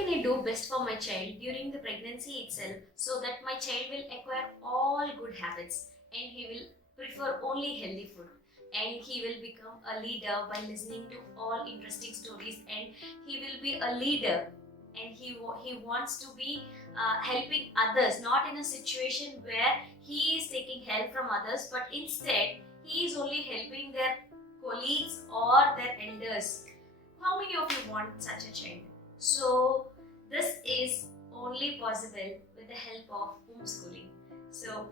can I do best for my child during the pregnancy itself so that my child will acquire all good habits and he will prefer only healthy food and he will become a leader by listening to all interesting stories, and he will be a leader and he wants to be helping others, not in a situation where he is taking help from others, but instead he is only helping their colleagues or their elders. How many of you want such a child? So this is only possible with the help of homeschooling. So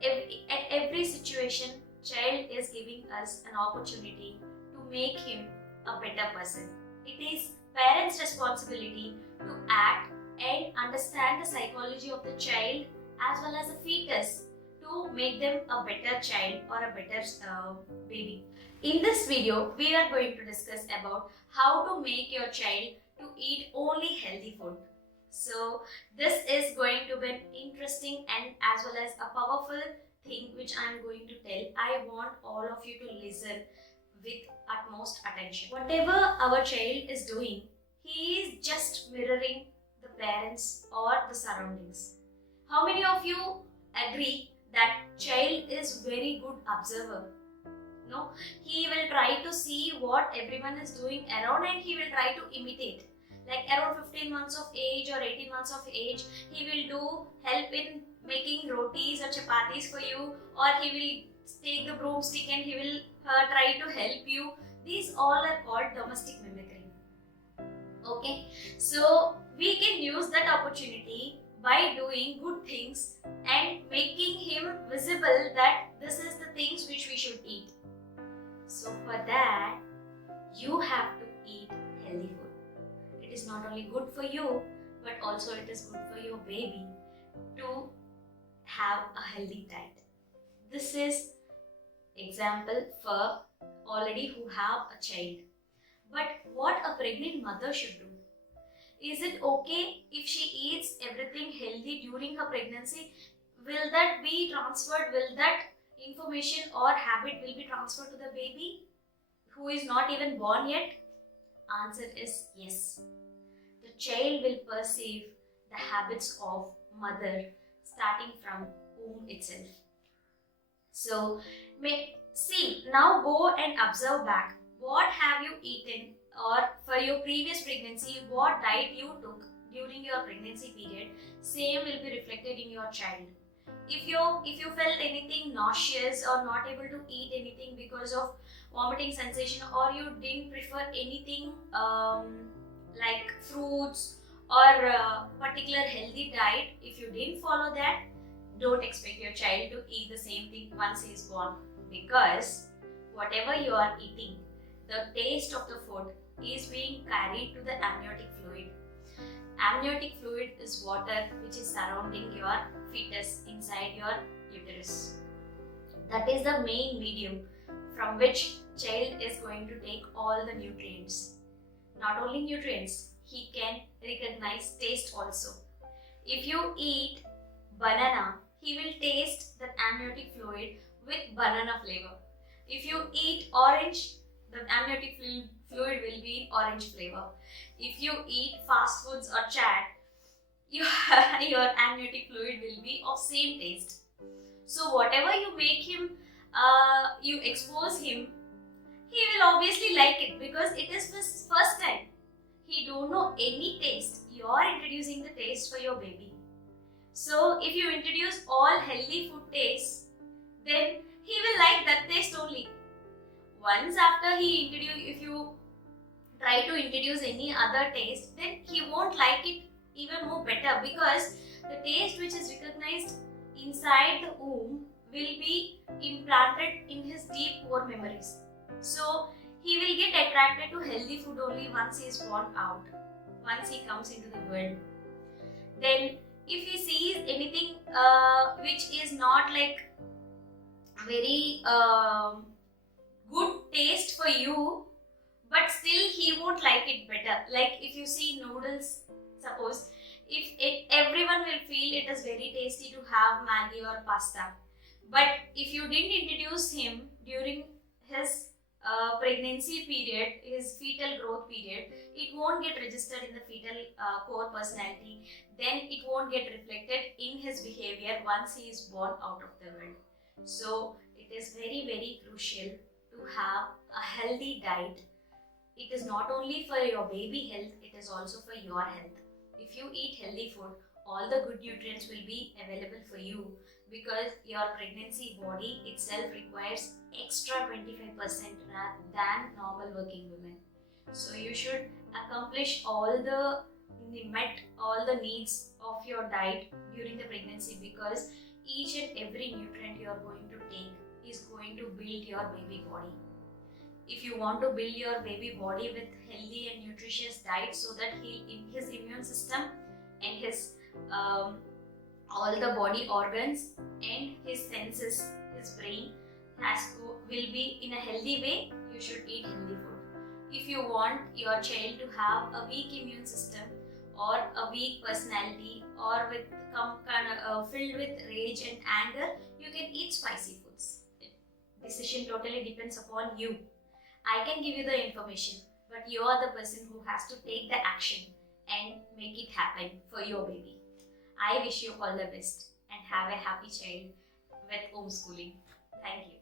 at every situation, child is giving us an opportunity to make him a better person. It is parents' responsibility to act and understand the psychology of the child as well as the fetus to make them a better child or a better baby. In this video, we are going to discuss about how to make your child to eat only healthy food. So this is going to be an interesting and as well as a powerful thing which I am going to tell. I want all of you to listen with utmost attention. Whatever our child is doing, he is just mirroring the parents or the surroundings. How many of you agree that child is very good observer? No, he will try to see what everyone is doing around and he will try to imitate. Like around 15 months of age or 18 months of age, he will do help in making rotis or chapatis for you, or he will take the broomstick and he will try to help you. These all are called domestic mimicry. Okay, so we can use that opportunity by doing good things and making him visible that this is the things which we should eat. So for that, you have to eat healthy food. It is not only good for you, but also it is good for your baby to have a healthy diet. This is example for already who have a child. But what a pregnant mother should do? Is it okay if she eats everything healthy during her pregnancy? Will that be transferred? Will that information or habit will be transferred to the baby who is not even born yet? Answer is yes. The child will perceive the habits of mother starting from womb itself. So see, now go and observe back. What have you eaten, or for your previous pregnancy, what diet you took during your pregnancy period? Same will be reflected in your child. If you felt anything nauseous or not able to eat anything because of vomiting sensation, or you didn't prefer anything like fruits or particular healthy diet, if you didn't follow that, don't expect your child to eat the same thing once he is born, because whatever you are eating, the taste of the food is being carried to the amniotic fluid. Amniotic fluid is water which is surrounding your fetus inside your uterus. That is the main medium from which child is going to take all the nutrients. Not only nutrients, he can recognize taste also. If you eat banana, he will taste the amniotic fluid with banana flavor. If you eat orange, the amniotic fluid will be orange flavor. If you eat fast foods or chat, your amniotic fluid will be of same taste. So whatever you make him, you expose him, he will obviously like it because it is his first time. He don't know any taste. You are introducing the taste for your baby. So if you introduce all healthy food tastes, then he will like that taste only. Once after if you try to introduce any other taste, then he won't like it even more better, because the taste which is recognized inside the womb will be implanted in his deep core memories. So he will get attracted to healthy food only once he is born out, once he comes into the world. Then if he sees anything which is not like very good taste for you, but still he won't like it better. Like if you see noodles, suppose, everyone will feel it is very tasty to have Maggi or pasta. But if you didn't introduce him during his pregnancy period, his fetal growth period, it won't get registered in the fetal core personality. Then it won't get reflected in his behavior once he is born out of the world. So it is very, very crucial to have a healthy diet. It is not only for your baby health, it is also for your health. If you eat healthy food, all the good nutrients will be available for you, because your pregnancy body itself requires extra 25% than normal working women. So you should accomplish met all the needs of your diet during the pregnancy, because each and every nutrient you are going to take is going to build your baby body. If you want to build your baby body with healthy and nutritious diet, so that his immune system and his all the body organs and his senses, his brain will be in a healthy way, you should eat healthy food. If you want your child to have a weak immune system or a weak personality, or with filled with rage and anger, you can eat spicy foods. Decision totally depends upon you. I can give you the information, but you are the person who has to take the action and make it happen for your baby. I wish you all the best and have a happy child with homeschooling. Thank you.